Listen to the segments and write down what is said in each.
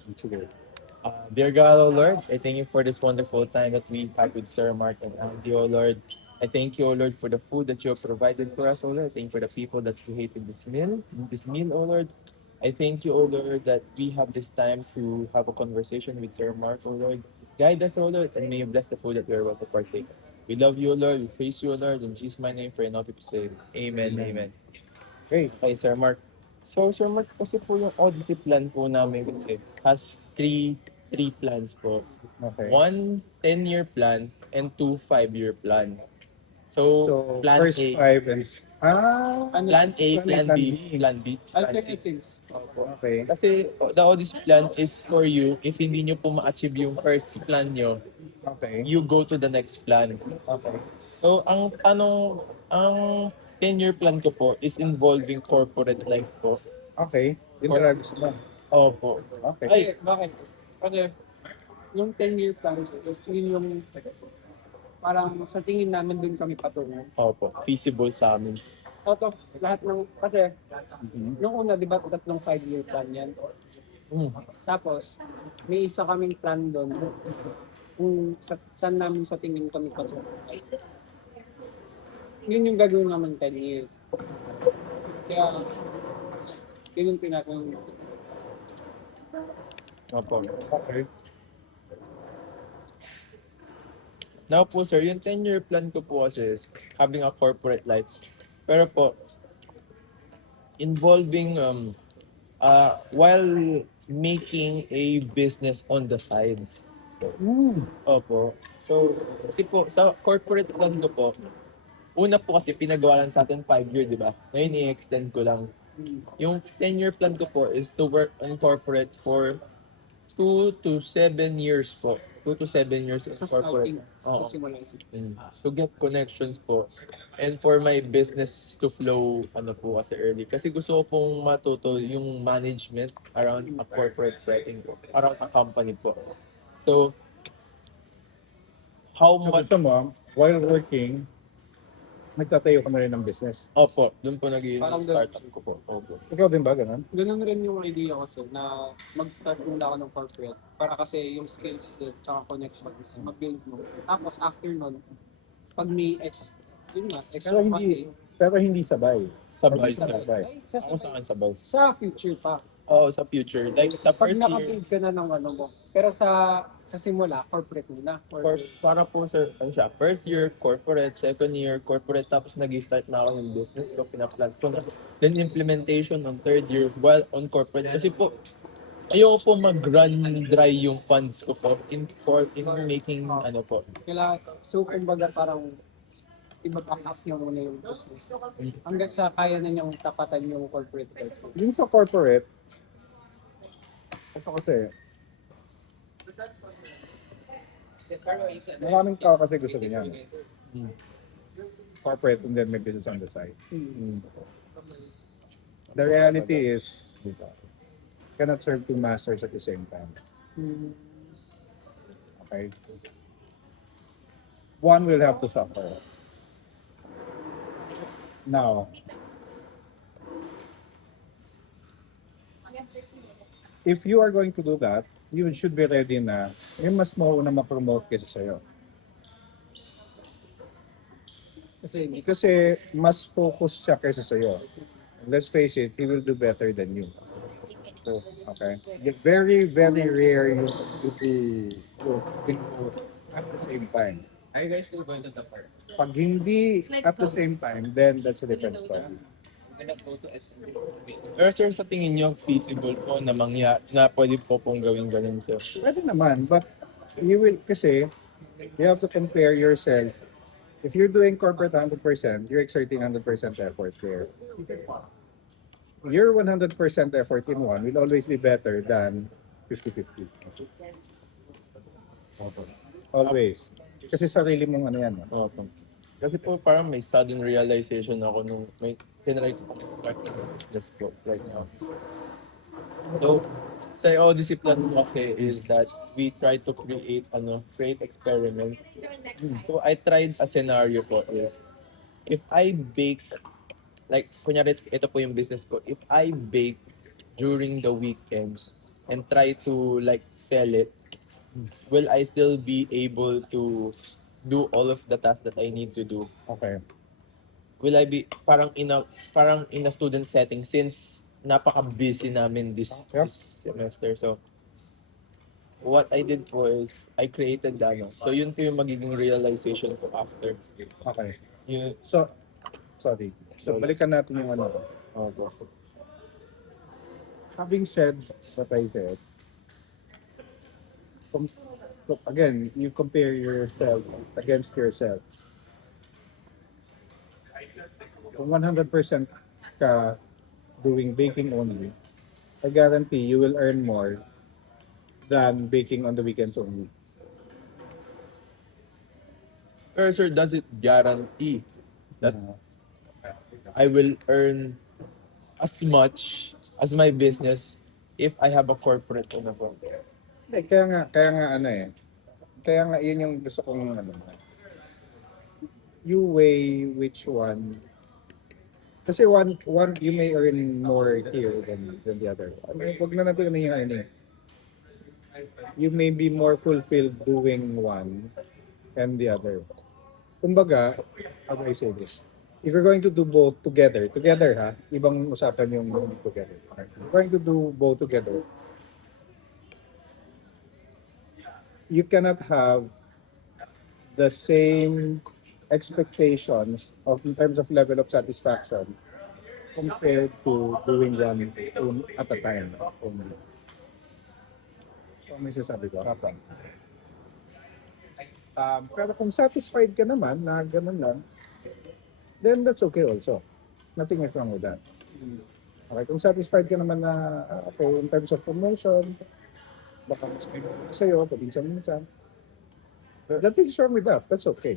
Sige. Dear God, O Lord, I thank you for this wonderful time that we had with Sir Mark and Andy, O Lord. I thank you, O Lord, for the food that you have provided for us, O Lord. I thank you for the people that created this meal, O Lord. I thank you, O Lord, that we have this time to have a conversation with Sir Mark, O Lord. Guide us, O Lord, and may you bless the food that we are about to partake. We love you, O Lord. We praise you, O Lord. In Jesus' my name, pray and all people say, Amen, Amen. Amen. Great. Okay, Sir Mark. So, Sir Mark, kasi po yung Odyssey plan po namin kasi has three plans po. Okay. One 10-year plan and two 5-year plan. So, So, plan first A, five and... Ano plan A, plan A, plan plan B, B. plan B, plan C. alternatives? Opo. Okay. Kasi the Odyssey plan is for you if hindi nyo po ma-achieve yung first plan nyo, Okay. you go to the next plan. Okay. So, ang 10-year plan ko po is involving corporate life po. Okay. Yun Or, talaga gusto mo. opo. Okay. Ay, Bakit? Kasi yung 10-year plan is yun yung parang sa tingin namin dun kami patungo. opo. Feasible sa amin. Out of lahat ng, kasi Mhm. nung una, di ba, tatlong 5-year plan yan? Mm. Tapos, may isa kaming plan doon kung saan namin sa tingin kami patungo. Yun yung gagawin namin 10 years. Kaya, yun yung tinatanong. Opo. Okay. Now po sir, yung 10-year plan ko po kasi is having a corporate life. Pero po, involving while making a business on the sides. Opo. So, kasi po, sa corporate plan ko po, una po kasi pinagawa lang sa atin 5-year, di ba? Ngayon i-extend ko lang. Yung 10-year plan ko po is to work on corporate for 2 to 7 years po. 2 to 7 years in Sa corporate. scouting, Oo. sa simula. To get connections po. And for my business to flow, ano po kasi early. Kasi gusto ko pong matuto yung management around a corporate setting po. Around a company po. So, how So, much... gusto mo, while working, nagtatayo ka na rin ng business. Opo, doon po naging Parang startup ko po. Opo. Ikaw din ba, ganun? Ganun rin yung idea ko sir, na mag-start muna ako ng corporate para kasi yung skills din tsaka connections mag-build mo. Tapos after nun, pag may yun nga, extra Pero hindi, pero hindi sabay. Sabay, Hindi sir. sabay. Ako sa akin sabay. sa future pa. Oo, sa future. Like sa Pag first year, naka-build ka na ng ano mo. Pero sa simula, corporate muna. para po sir, ano siya, first year corporate, second year corporate, tapos nag-start na ako ng business ko, pinaplan ko na. Then implementation ng third year while on corporate. Kasi po, ayoko po mag-run dry yung funds ko po in making ano po. So, kumbaga parang i-back up nyo muna yung business. Hanggang sa kaya na niyang tapatan yung corporate life. Yung sa corporate, ito kasi, maraming tao kasi gusto ganyan. Mm. Corporate and then may business on the side. Hmm. The reality is, cannot serve two masters at the same time. Hmm. Okay? One will have to suffer. Now, if you are going to do that, you should be ready na may mas mauna ma-promote kaysa sa'yo. Kasi mas focus siya kaysa sa'yo. Let's face it, he will do better than you. So, okay? Very, very rare you do at the same time. Are you guys still going to the park? Pag hindi at the same time, then that's a different story. Pero sir, sa tingin nyo, feasible po na na pwede po pong gawin ganun sir? Pwede naman, but you will, kasi, you have to compare yourself. If you're doing corporate 100%, you're exerting 100% effort there. Your 100% effort in one will always be better than 50-50. Always. Kasi sarili mong ano yan. No? Opo. Kasi po parang may sudden realization ako nung may tinry ko pong start ng business po right now. So, sa Odyssey plan ko kasi is that we try to create experiment. So, I tried a scenario po is, if I bake, like, kunyari, ito po yung business ko, if I bake during the weekends, and try to like sell it, will I still be able to do all of the tasks that I need to do? Okay. Will I be parang in a student setting since napaka-busy namin Yep. this semester. So what I did was I created the ano. So yun po yung magiging realization ko after. Okay. Yun, So, sorry. So, balikan natin yung ano. Okay. Having said what I said, com- again, you compare yourself against yourself. Kung 100% ka doing baking only, I guarantee you will earn more than baking on the weekends only. pero sir, does it guarantee that Uh, I will earn as much as my business if I have a corporate ano po? kaya nga ano eh. Kaya nga yun yung gusto kong ano. You weigh which one. Kasi one you may earn more here than the other. I mean, wag na natin ano yung ano eh. You may be more fulfilled doing one and the other. Kumbaga, how do I say this? If you're going to do both together ha, ibang usapan yung together. If you're going to do both together, you cannot have the same expectations of in terms of level of satisfaction compared to doing one at a time only. So, may sasabi ko, hapon. Pero kung satisfied ka naman na ganun lang, then that's okay also. Nothing is wrong with that. Okay, kung satisfied ka naman na, okay, in terms of promotion, baka mas may mga sa'yo, paminsan-minsan, nothing is wrong with that. That's okay.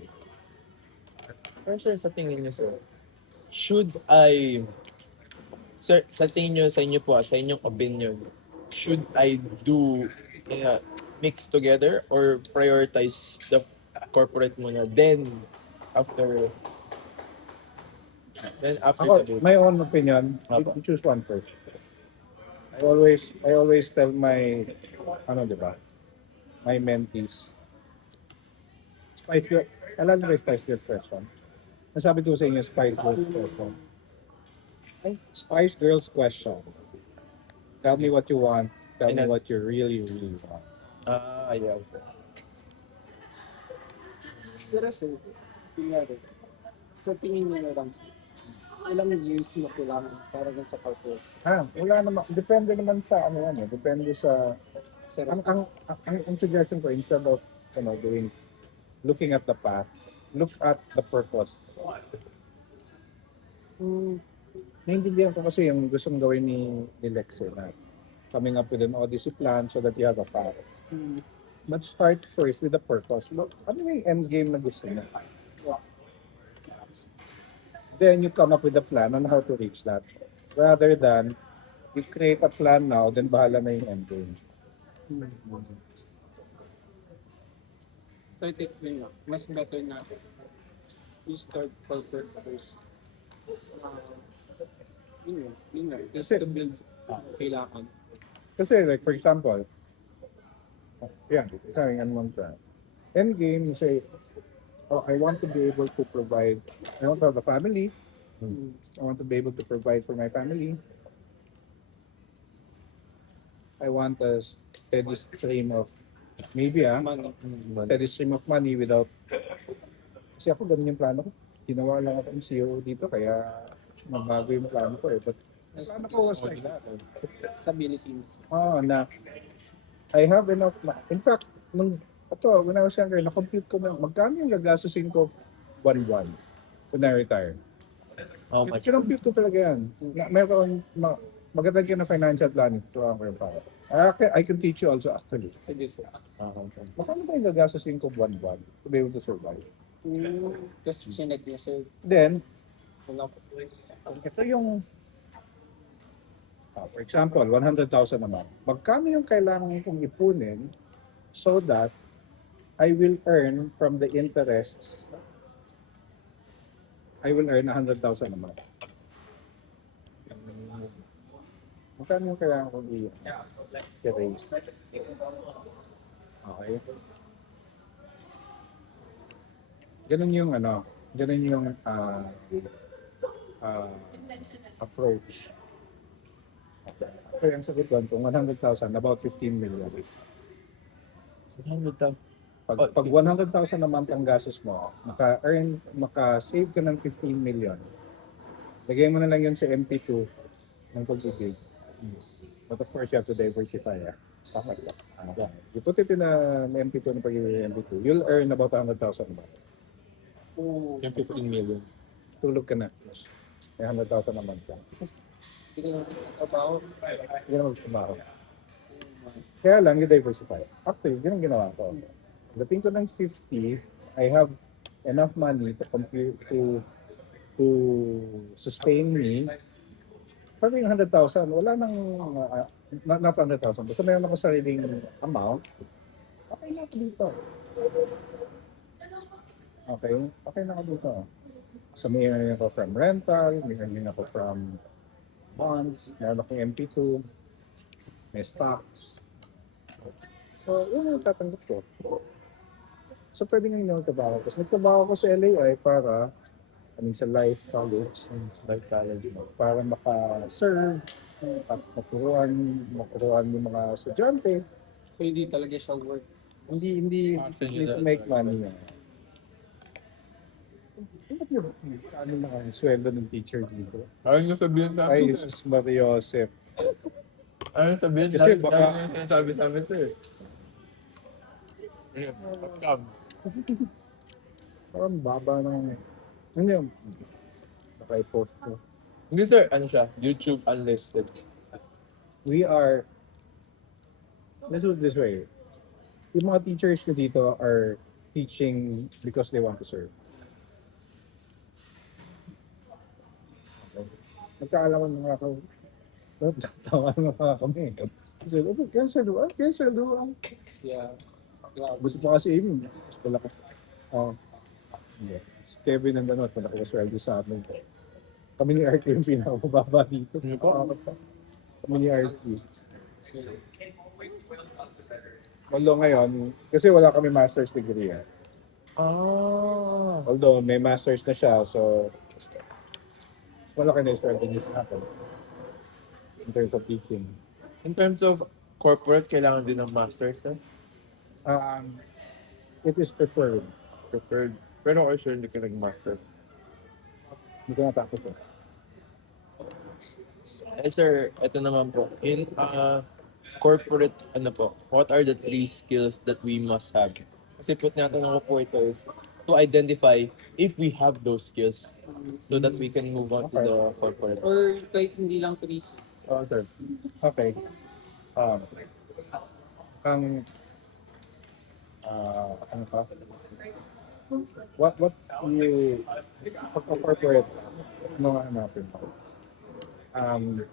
Pero sir, sa tingin niyo sir, should I, sir, sa tingin niyo, sa inyo po, sa inyong opinion, should I do mix together or prioritize the corporate muna after then after Ako, the my own opinion, Apo. you choose one first. I always tell my, ano diba, my mentees, Spice Girl, alam mo ba yung Spice Girls question? Nasabi ko sa inyo, Spice Girls question. Spice Girls question. Tell me what you want. Tell me And then- what you really, really want. yeah. Pero sir, kunyari, sa tingin niyo na lang, ilang years mo kailangan para dun sa corporate? Wala naman. Depende naman sa ano yan eh. Depende sa Sir, ang suggestion ko instead of doing looking at the path, look at the purpose. Naiintindihan ko kasi yung gustong gawin ni Lex na coming up with an odyssey plan so that you have a path. But start first with the purpose. Look, ano yung end game na gusto mo? Then you come up with a plan on how to reach that. Rather than you create a plan now, then bahala na yung end game. so I think yun nga, mas better na you start corporate first. Yun nga, just Kasi- to build kailangan. Kasi like for example, yan, sabi nga naman sa end game, you say, oh, I want to be able to provide, I want to have a family, I want to be able to provide for my family. I want a steady stream of, maybe Money. steady stream of money without, kasi ako ganun yung plano ko. Ginawa lang ako ng CEO dito, kaya mabago yung plano ko eh. But plano ko was like that. Stability. Na I have enough, in fact, when I was younger, na-compute ko na, magkano yung gagastusin ko buwan-buwan when I retire. How much? Kinompute ko talaga yan. Meron magandang ka na financial planning. Tuwa ko yung para. I can teach you also actually. Sige sir. Magkano ba yung gagastusin ko buwan-buwan to be able to survive? Kasi sinag niya sir, Then, wala ko. ito yung, for example, 100,000 naman. Magkano yung kailangan kong ipunin so that I will earn from the interests, I will earn 100,000 naman. Magkano yung kailangan kong i-raise? Okay. Ganun yung ano, ganun yung ah, approach. Okay, ang sagot doon, kung 100,000, about 15 million. 100,000. Pag 100,000 naman ang gastos mo, maka-save ka ng 15 million. Lagay mo na lang yun sa MP2 ng pag-ibig. But of course, you have to diversify. Tama lang. You put it in a MP2 ng pag-ibig MP2, you'll earn about 100,000 ba? Oo. Yung 15 million. Tulog ka na. May 100,000 naman ka. Hindi ka natin trabaho. Hindi na magtrabaho. Kaya lang, you diversify. Actually, yun ang ginawa ko. Dating ko ng 50, I have enough money to compute to sustain me. Pag yung 100,000, wala nang not 100,000. Basta meron ako sariling amount. Okay na ako dito. Okay na ako dito. So may earning ako from rental, may earning ako from bonds, meron akong MP2, may stocks. So, yun yung tatanggap ko. So, pwede nga yung trabaho. Tapos nagtrabaho ko sa LAI para, sa Life College, para maka-serve, at maturuan yung mga estudyante. So, hindi talaga siya work. Hindi to make money. Ano na ang sweldo ng teacher dito? Ayun yung sabihin sa Ay, amin. Jesus Maria Joseph. Ayun sabihin Kasi sa baka- amin. Yung sabi sa amin, sir. Ayun, pagkam. Parang baba ng... Ano yun? Naka-post ko. Hindi, sir. Ano siya? YouTube unlisted. Let's put it this way. Yung mga teachers ko dito are teaching because they want to serve. Okay. Nagkaalaman mga ako. Tawa mga kami. Kasi, kaya doon. Yeah. Grabe. Buti pa kasi Amy. Wala ko. Si Kevin ang gano'n. Wala ko sweldo sa amin. Kami ni RK yung pinakamababa dito. Ano po? Kami ni RK. Although ngayon, kasi wala kami master's degree. Although may master's na siya, so malaki na yung sweldo niya sa akin. In terms of teaching. In terms of corporate, kailangan din ng master's, sir? It is preferred. Preferred. Pero ako sure hindi ka nag-master. Hindi ko natapos eh. Sir, ito naman po. In corporate, what are the 3 skills that we must have? Kasi tinatanong ko po ito is to identify if we have those skills so that we can move on to the corporate. Or kahit hindi lang 3. Oh, sir. Okay. Ano pa? What you corporate no hanapin mo? And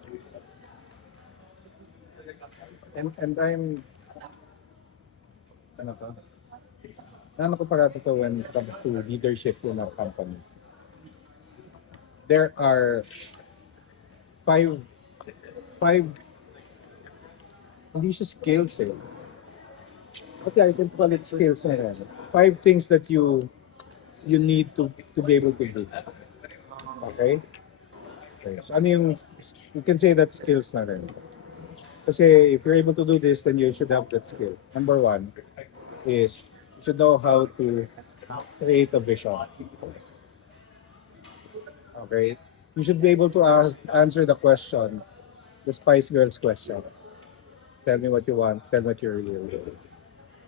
I'm ano ko parati ko when it comes to leadership in our companies. There are five hindi siya skills eh. But yeah, you can call it skills na rin. 5 things that you need to be able to do. Okay? So ano yung, you can say that skills na rin. Kasi if you're able to do this, then you should have that skill. Number 1 is you should know how to create a vision. Okay? You should be able to answer the question, the Spice Girls question. Tell me what you want, tell me what you really want.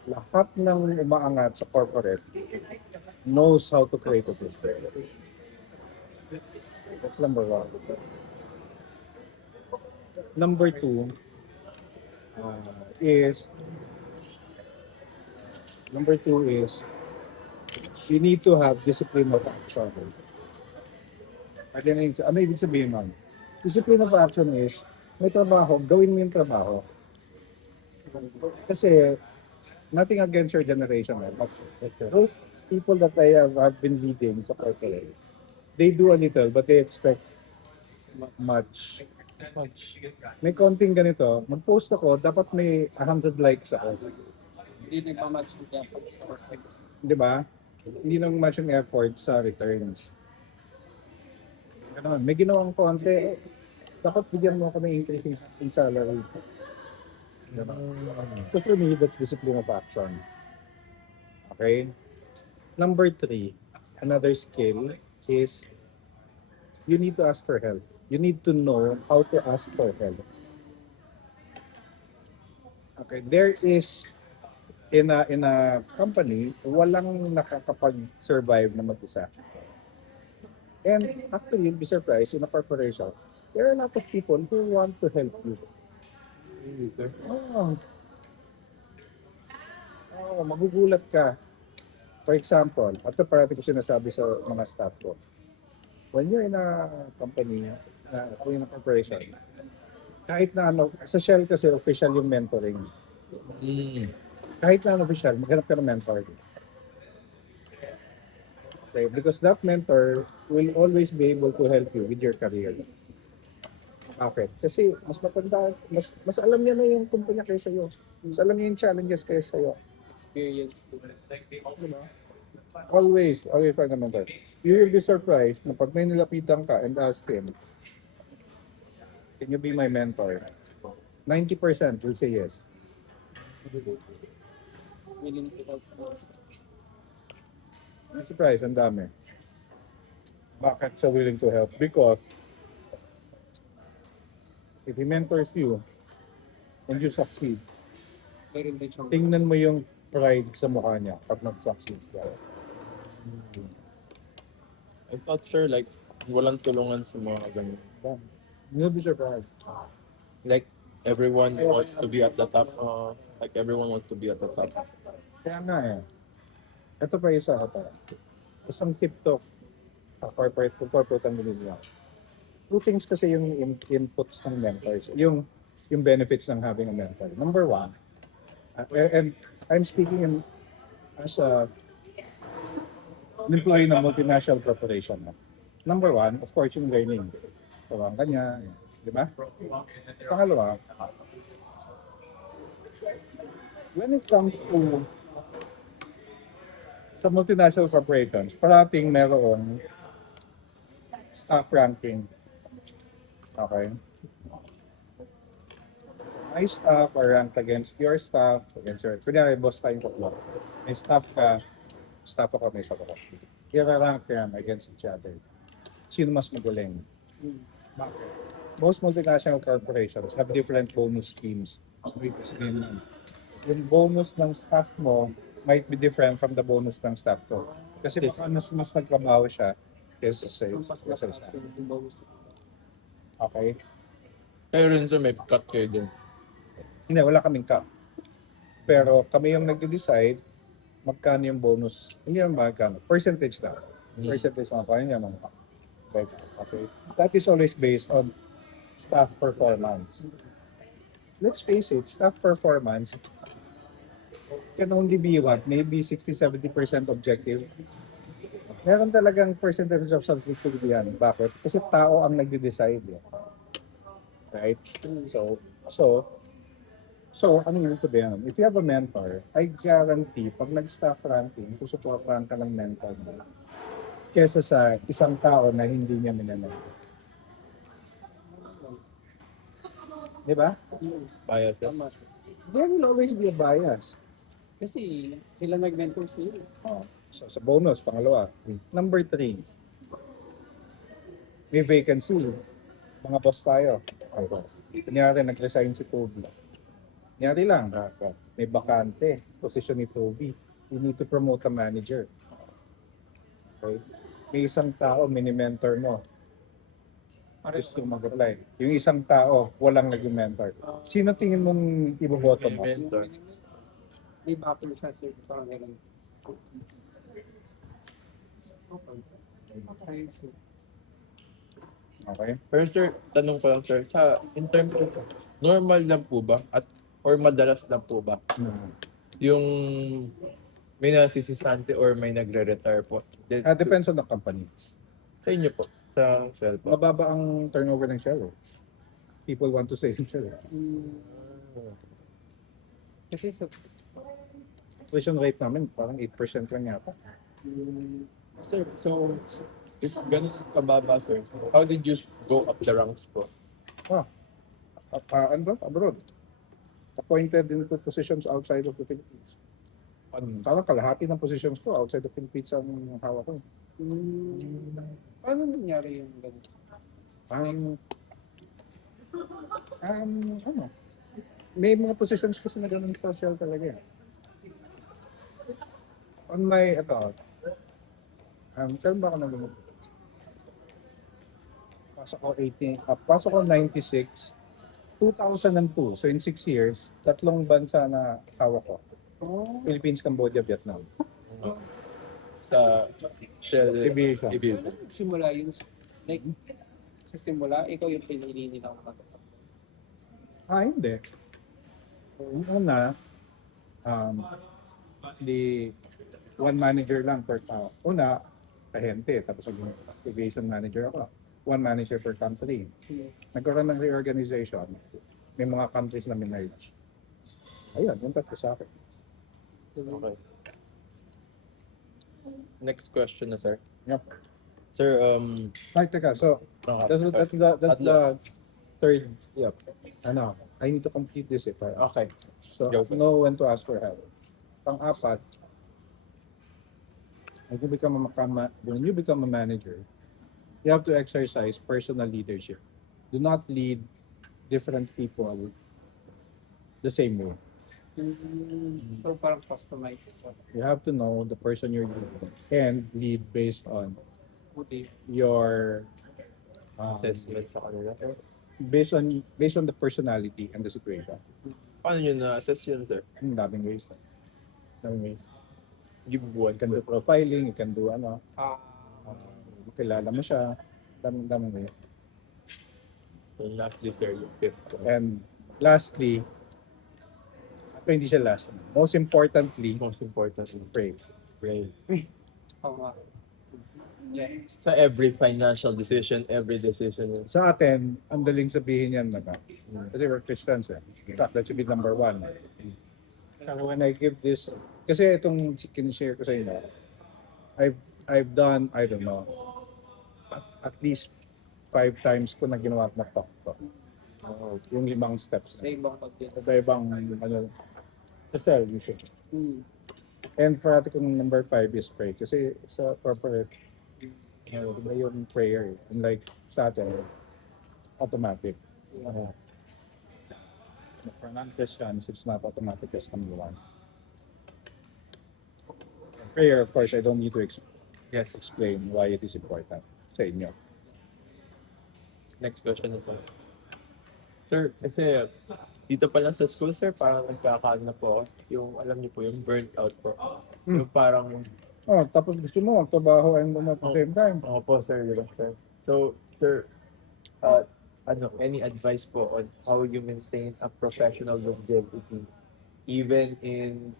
Lahat ng umaangat sa corporate knows how to create a vision. That's number 1. Number 2 is you need to have discipline of action. Ano ibig sabihin nun? Discipline of action is may trabaho, gawin mo yung trabaho. Kasi nothing against your generation. Those people that I have been leading sa corporate, they do a little but they expect much May konting ganito, mag-post ako, dapat may 100 likes ako. Hindi nagmamatch yung effort sa results. Di ba? Hindi nang match yung effort sa returns. Ganun. May ginawang konti, dapat bigyan mo ako ng increase in salary. Diba? So for me, that's discipline of action. Okay? Number 3, another skill is you need to ask for help. You need to know how to ask for help. Okay, there is in a company, walang nakakapag-survive na mag-isa. And actually, you'll be surprised, in a corporation, there are a lot of people who want to help you. Oh, magugulat ka. For example, ito parati ko sinasabi sa mga staff ko. When you're in a company, o in a corporation, kahit na ano, sa Shell kasi official yung mentoring. Kahit na official, maghanap ka ng mentor. Okay, because that mentor will always be able to help you with your career. Okay, kasi mas matanda, mas alam niya na yung kumpanya kaysa iyo. Mas alam niya yung challenges kaysa iyo. Experience. Diba? Always find a mentor. You will be surprised na pag may nilapitan ka and ask him, can you be my mentor? 90% will say yes. Willing to help. I'm surprised, ang dami. Bakit siya willing to help? Because if he mentors you and you succeed, Meron din siyang tingnan mo yung pride sa mukha niya pag nag-succeed ka. I thought, sir, like, walang tulungan sa mga ganun. You'll be surprised. Like, everyone wants to be at the top. Like, everyone wants to be at the top. Kaya nga eh. Ito pa isa ito. Isang tip to corporate ang binibigyan. Two things kasi yung inputs ng mentors. Yung benefits ng having a mentor. Number 1, and I'm speaking as an employee ng multinational corporation. Number 1, of course, yung learning. Tawang kanya, di ba? Pangalawa, when it comes to sa multinational corporations, parating merong staff ranking. Okay? My staff are ranked against your staff, against your, kunyari, boss tayong tatlo. May staff ka, staff ako, may staff ako. I-rank yan against each other. Sino mas magaling? Bakit? Most multinational corporations have different bonus schemes. Yung bonus ng staff mo might be different from the bonus ng staff ko. Kasi baka mas nagtrabaho siya kaysa sa isa. Okay? Kayo rin, sir, may cut kayo din. Hindi, wala kaming cap. Pero kami yung nag-decide magkano yung bonus. Hindi naman magkano. Percentage lang. Percentage lang. Kaya niya naman. Okay. That is always based on staff performance. Let's face it, staff performance can only be what? Maybe 60-70% objective. Meron talagang percentage of subjectivity yan. Bakit? Kasi tao ang nagde-decide. Right? So, ano yun sabihin? If you have a mentor, I guarantee, pag nag-staff ranking, susuportahan ka ng mentor mo kesa sa isang tao na hindi niya minanentor. Di ba? Bias. Tama siya. There will always be a bias. Kasi sila nag-mentor sila. Oh, so, sa bonus, pangalawa. Number 3, may vacancy. Mga boss tayo. Kunyari, nag-resign si Toby. Kunyari lang, may bakante, posisyon ni Toby. You need to promote a manager. Okay? May isang tao, mini-mentor mo. Gusto mag-apply. Yung isang tao, walang nag-mentor. Sino tingin mong iboboto mo? Mentor. May backer siya sir. Parang ganun. Okay. Okay? Pero, sir, tanong ko lang, sir, in terms of normal lang po ba? Or madalas lang po ba? Yung may nasisistante or may nagre-retire po? Depends on the company. Sa inyo po, sa Shell po. Mababa ang turnover ng Shell. people want to stay in Chile. Kasi sa Tuition rate namin parang 8% lang yata. Sir, so, if ganun kababa, sir, how did you go up the ranks po? Ano ba? Abroad. Appointed into positions outside of the Philippines. Parang kalahati ng positions ko outside the Philippines ang hawak ko. paano nangyari yung ganun? Um, ano? May mga positions kasi na ganun social talaga. On my, kailan ba ako nag- pasok ko 18, pasok ko 96, 2002. So in 6 years, 3 bansa na hawak ko. Philippines, Cambodia, Vietnam. Sa Shell Aviation. Aviation. Simula yung, like, sa simula, ikaw yung pinili nila ako matuto. Hindi. Yung una, di one manager lang per tao. Una, ahente. Tapos ang aviation manager ako. One manager per country. Nagkaroon ng reorganization. May mga countries na minarge. Ayun, yung tatlo sa akin. Okay. Next question na, sir. Yep. Sir, Ay, teka. So, that's the third. Yep. I need to complete this if I. okay. So, Go, sir. know when to ask for help. Pang-apat, when you become a manager, you have to exercise personal leadership. Do not lead different people the same way. So parang customized ko. You have to know the person you're leading and lead based on Okay. your Assessment sa kanila, sir. based on the personality and the situation. Paano nyo na-assess yun, sir? Daming ways. Daming ways. Give one. You can do profiling, you can do kilala mo siya. Daming ways. So, lastly, sir, yung fifth. And lastly, hindi siya last. Most importantly, Most important, pray. pray. Oo nga. Yeah. Sa every financial decision, every decision. Sa atin, ang daling sabihin yan na ba? Kasi we're Christians eh. That should be number one. Pero when I give this, kasi itong kinishare ko sa inyo, I've done, I don't know, at least 5 times ko na ginawa na talk to. Yung 5 steps. Sa ibang pag-get. Sa ibang, just tell you should. And parati kong number 5 is pray. Kasi sa corporate, iba yung prayer. And like sa atin, automatic. For non-Christians, it's not automatic as number 1. Prayer, of course, I don't need to explain why it is important sa inyo. Next question is, sir, kasi dito pa lang sa school, sir, parang nagkakaano na po ako. Yung, alam niyo po, yung burnt out po. Yung parang, Tapos gusto mo magtrabaho and at the same time. ako po, sir, diba, sir? So, sir, any advice po on how you maintain a professional longevity even in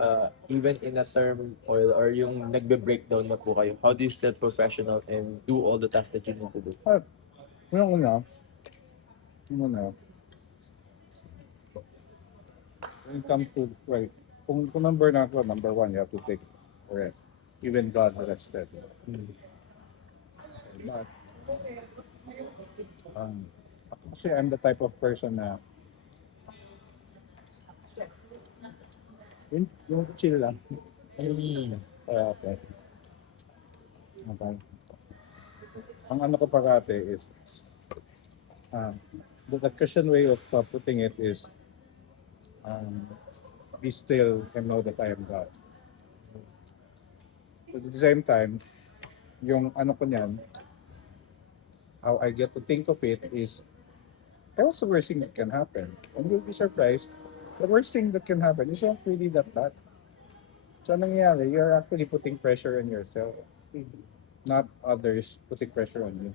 a term or yung nagbe-breakdown na po kayo? How do you stay professional and do all the tasks that you need to do? Una, when it comes to, well, kung number na ako, number 1, you have to take rest. Even God rested. But, kasi I'm the type of person na yung chill lang. Kaya okay. Ang ano ko parate is the Christian way of putting it is be still and know that I am God. But at the same time, yung ano ko niyan, how I get to think of it is, what's the worst thing that can happen? And you'll be surprised, the worst thing that can happen is not really that bad. So anong nangyayari, you're actually putting pressure on yourself, not others putting pressure on you.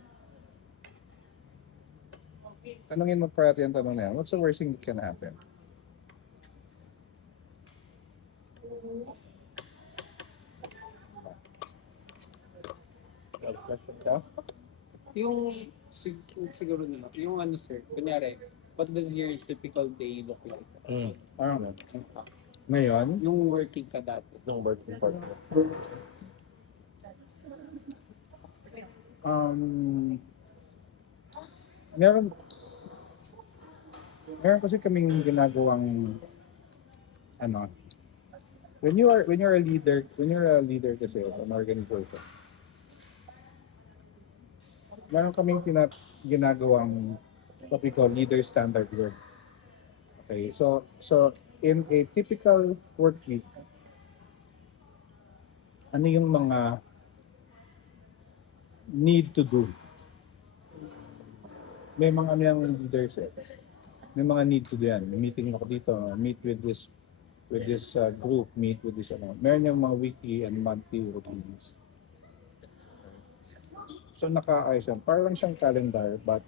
Tanungin mo parati ang tanong na yan, what's the worst thing that can happen? Yung Siguro naman. Yung ano sir, kunyari, what does your typical day look like? Ano? Ngayon, Nung working ka dati. Nung working partner. um, meron, meron kasi kaming ginagawang, ano, when you're a leader kasi of an organization, meron kaming ginagawang what we call leader standard work. Okay, so in a typical work week, ano yung mga need to do? May mga ano yung leaders eh. May mga need to do yan. Meeting ako dito, meet with this group, meet with this ano. Meron yung mga weekly and monthly routines. So naka-ayos yan. Parang siyang calendar but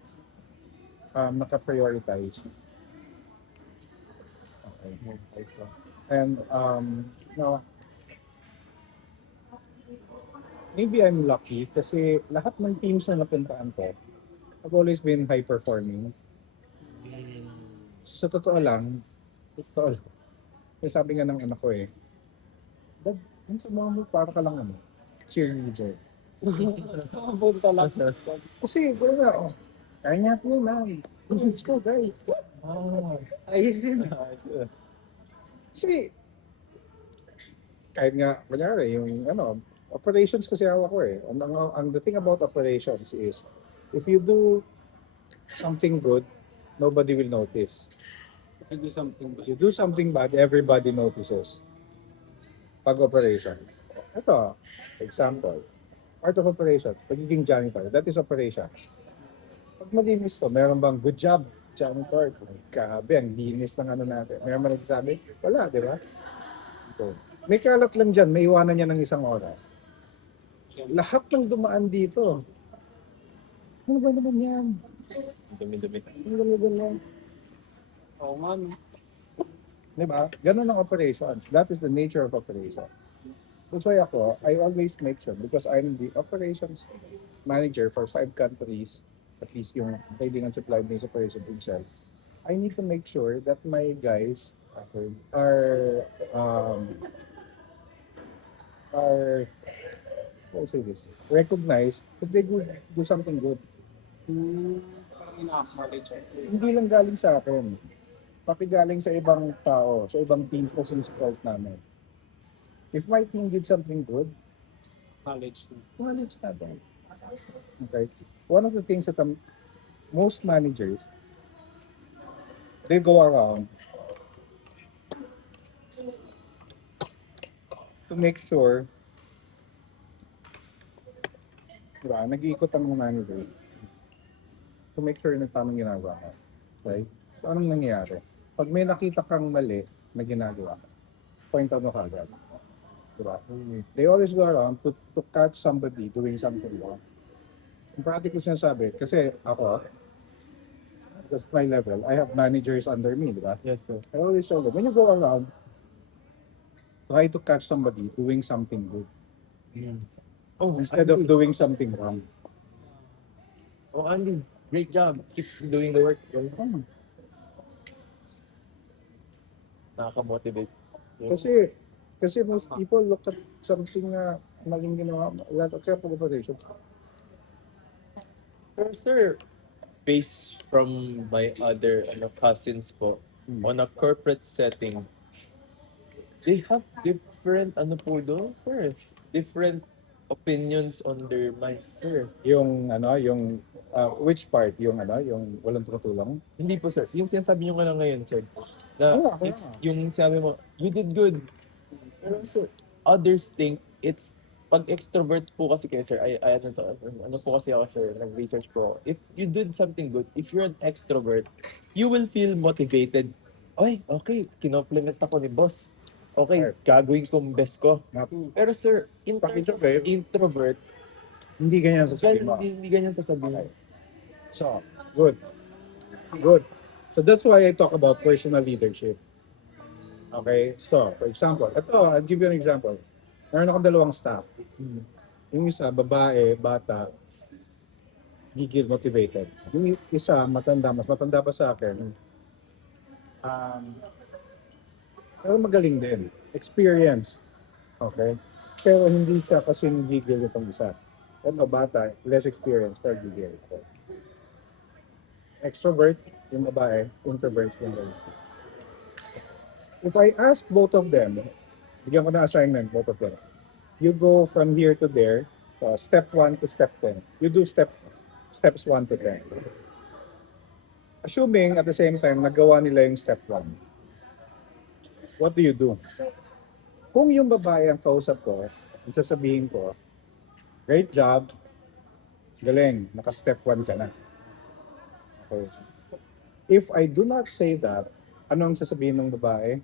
naka-prioritize. Okay. And no, maybe I'm lucky kasi lahat ng teams na napuntaan ko, I've always been high performing. So, sa totoo lang, may sabi nga ng anak ko eh, Dad, yung sa mga mo, para ka lang ano, cheerleader. Punta lang. Kasi, wala oh, kaya niya po na. Let's go guys. Ayusin. Kasi, kahit nga, kunyari, yung ano, operations kasi hawak ko eh. The thing about operations is, if you do something good, nobody will notice. If you do something If you do something bad, everybody notices. Pag operation. Ito, example. Part of operations, pagiging janitor, that is operations. Pag malinis to, meron bang good job, janitor? Grabe, ang linis ng ano natin. Meron ba nagsasabi? Wala, di ba? So, may kalat lang dyan, may iwanan niya ng isang oras. Lahat ng dumaan dito. Ano ba naman yan? Dumi-dumi. Ano ba naman yan? Oo nga, no? Di ba? Ganun ang operations. That is the nature of operation. That's why ako, I always make sure, because I'm the operations manager for 5 countries, at least yung trading and supply base operations himself, I need to make sure that my guys are how do I say this? Recognized that they do something good. Parang ina-acknowledge. Hindi lang galing sa akin. Pati galing sa ibang tao, sa ibang team ko support namin. If my team did something good, Knowledge. knowledge natin. Okay. One of the things that most managers, they go around to make sure, diba, nag-iikot ang mga manager to make sure na tamang ginagawa ka. Okay? So, anong nangyayari? Pag may nakita kang mali na ginagawa ka, point out mo kagad. Diba? They always go around to catch somebody doing something wrong. Yung practice ko sinasabi, kasi ako, because my level, I have managers under me, diba? Yes, sir. I always tell them, when you go around, try to catch somebody doing something good Oh, instead of doing something wrong. Oh, Andy, great job. Keep doing the work. Nakaka-motivate. Kasi most people look at something na maling ginawa, lot of self-operation. Pero sir, based from my other cousins po, on a corporate setting, they have different sir, different opinions on their minds, sir. Yung which part? Yung yung walang tutulong? Hindi po, sir. Yung sinasabi nyo ka lang ngayon, sir, na Kaya if nga. yung sabi mo, you did good. Pero sir, others think it's pag extrovert po kasi kayo, sir, ano po kasi ako, sir, nag-research po. If you did something good, if you're an extrovert, you will feel motivated. Ay, okay, kinomplement ako ni boss. Okay, gagawin kong best ko. Pero sir, in Pag terms of introvert, introvert, hindi ganyan sasabihin mo. hindi ganyan sasabihin. So, good. Good. So that's why I talk about personal leadership. Okay? So, for example, I'll give you an example. Meron akong 2 staff. Yung isa, babae, bata. gigil motivated. Yung isa, matanda, mas matanda pa sa akin, pero magaling din. Experience. Okay? Pero hindi siya kasing gigil itong isa. Yung bata, less experience, pero gigil. Extrovert, yung babae, introvert, yung lalaki. If I ask both of them, bigyan ko na assignment, both of them. You go from here to there, step 1 to step 10. You do steps 1 to 10. Assuming at the same time, nagawa nila yung step 1. What do you do? Kung yung babae ang kausap ko, ang sasabihin ko, great job, galing, naka-step 1 ka na. Okay. If I do not say that, anong sasabihin ng babae?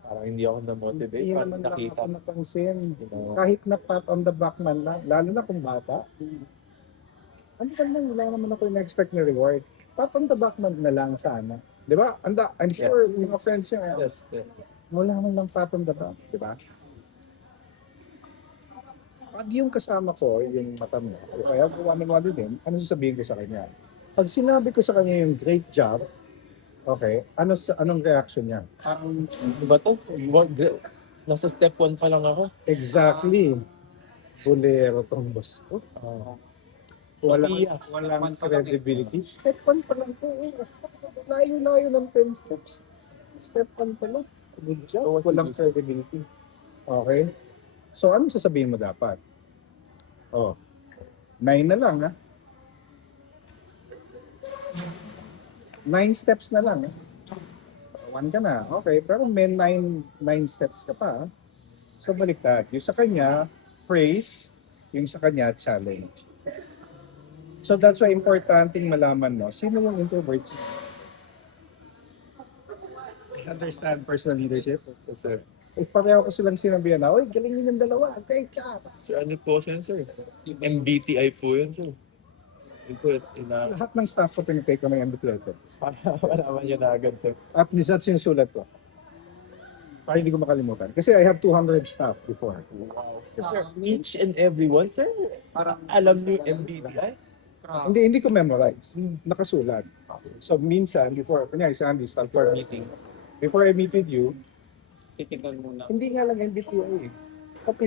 Parang hindi ako na-motivate. Hindi Parang naman lang nakita. ako napansin. You know, Kahit na pat on the back man lang, lalo na kung bata. Ano ka naman, wala naman ako na-expect na reward. Pat on the back man na lang sana. Di ba? I'm sure Yes. mga friends niya, yes, yes. wala man lang pat on the back. Di ba? Pag yung kasama ko, yung mata mo, kaya one-on-one din, ano sasabihin ko sa kanya? Pag sinabi ko sa kanya yung great job, okay, anong reaction niya? Parang Ano ba to? Nasa step 1 pa lang ako. Exactly. Bulero tong boss ko. Sophia. Walang credibility. Step 1 pa lang po. Layo-layo ng 10 steps. Step 1 pa lang. Good job. So what Walang you do? credibility. Okay? So, anong sasabihin mo dapat? Oh, 9 na lang, ha? 9 steps na lang, ha? 1 ka na. Okay, pero may 9 steps ka pa, ha? So, baliktad. Yung sa kanya, praise. Yung sa kanya, challenge. So, that's why importanteng malaman mo, sino yung introverts? Understand personal leadership? Yes, sir. If pareho ko silang sinabihan na, oy, galing yun yung dalawa. Great job. Sir, ano po siya, sir? MBTI po yun, sir. Yun po, Lahat ng staff ko pinipay ko ng MBTI ko. para malaman niyo na agad, sir. At nisat sinusulat ko. Para hindi ko makalimutan. Kasi I have 200 staff before. Wow. Sir, each and every one, sir, parang alam niyo yung MBTI? Hindi ko memorize. Nakasulat. So minsan, before, kunyari sa Andy, staff For for meeting. before I meet with you, titignan muna. hindi nga lang MBTI eh. Pati,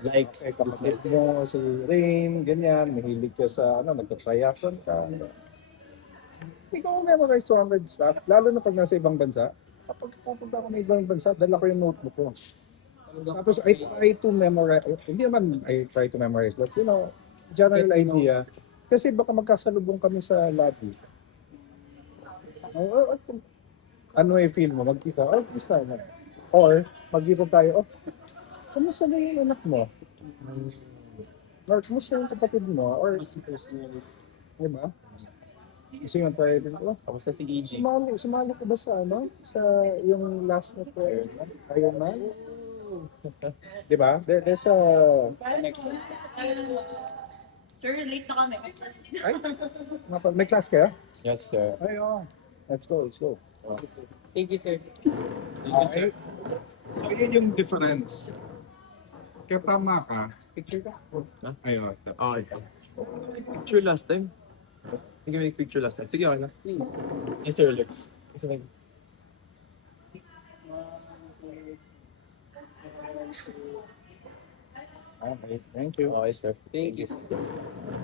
Likes, kapatid dislikes. mo, si Rain, ganyan, mahilig ka sa, nagtatriathlon ka. Hindi ko memorize 200 stuff, lalo na pag nasa ibang bansa. Kapag pupunta ako ng ibang bansa, dala ko yung notebook ko. Tapos I try to memorize, hindi naman I try to memorize, but general idea. Kasi baka magkasalubong kami sa lobby. Ano yung feel mo? Magkita, gusto na. Or, magkita tayo, kamusta na yung anak mo? Or, kamusta yung kapatid mo? Or, Mas personal. di ba? Kasi yung tayo, Kamusta si EG? sumali ko ba sa sa yung last na prayer? Iron Man? Di ba? There's a, Sir, late na kami. ay, may class kayo? Yes, sir. Ay, let's go, let's go. Thank you, sir. Thank you, sir. So, yun yung difference. Kaya tama ka. Picture ka? Ayun. Okay. Picture last time? Hindi kami picture last time. Sige, okay lang. Yes, sir, Lex. Kasi nag... Okay, thank you. Okay, sir. Thank you, sir.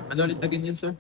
Ano ulit again yun, sir?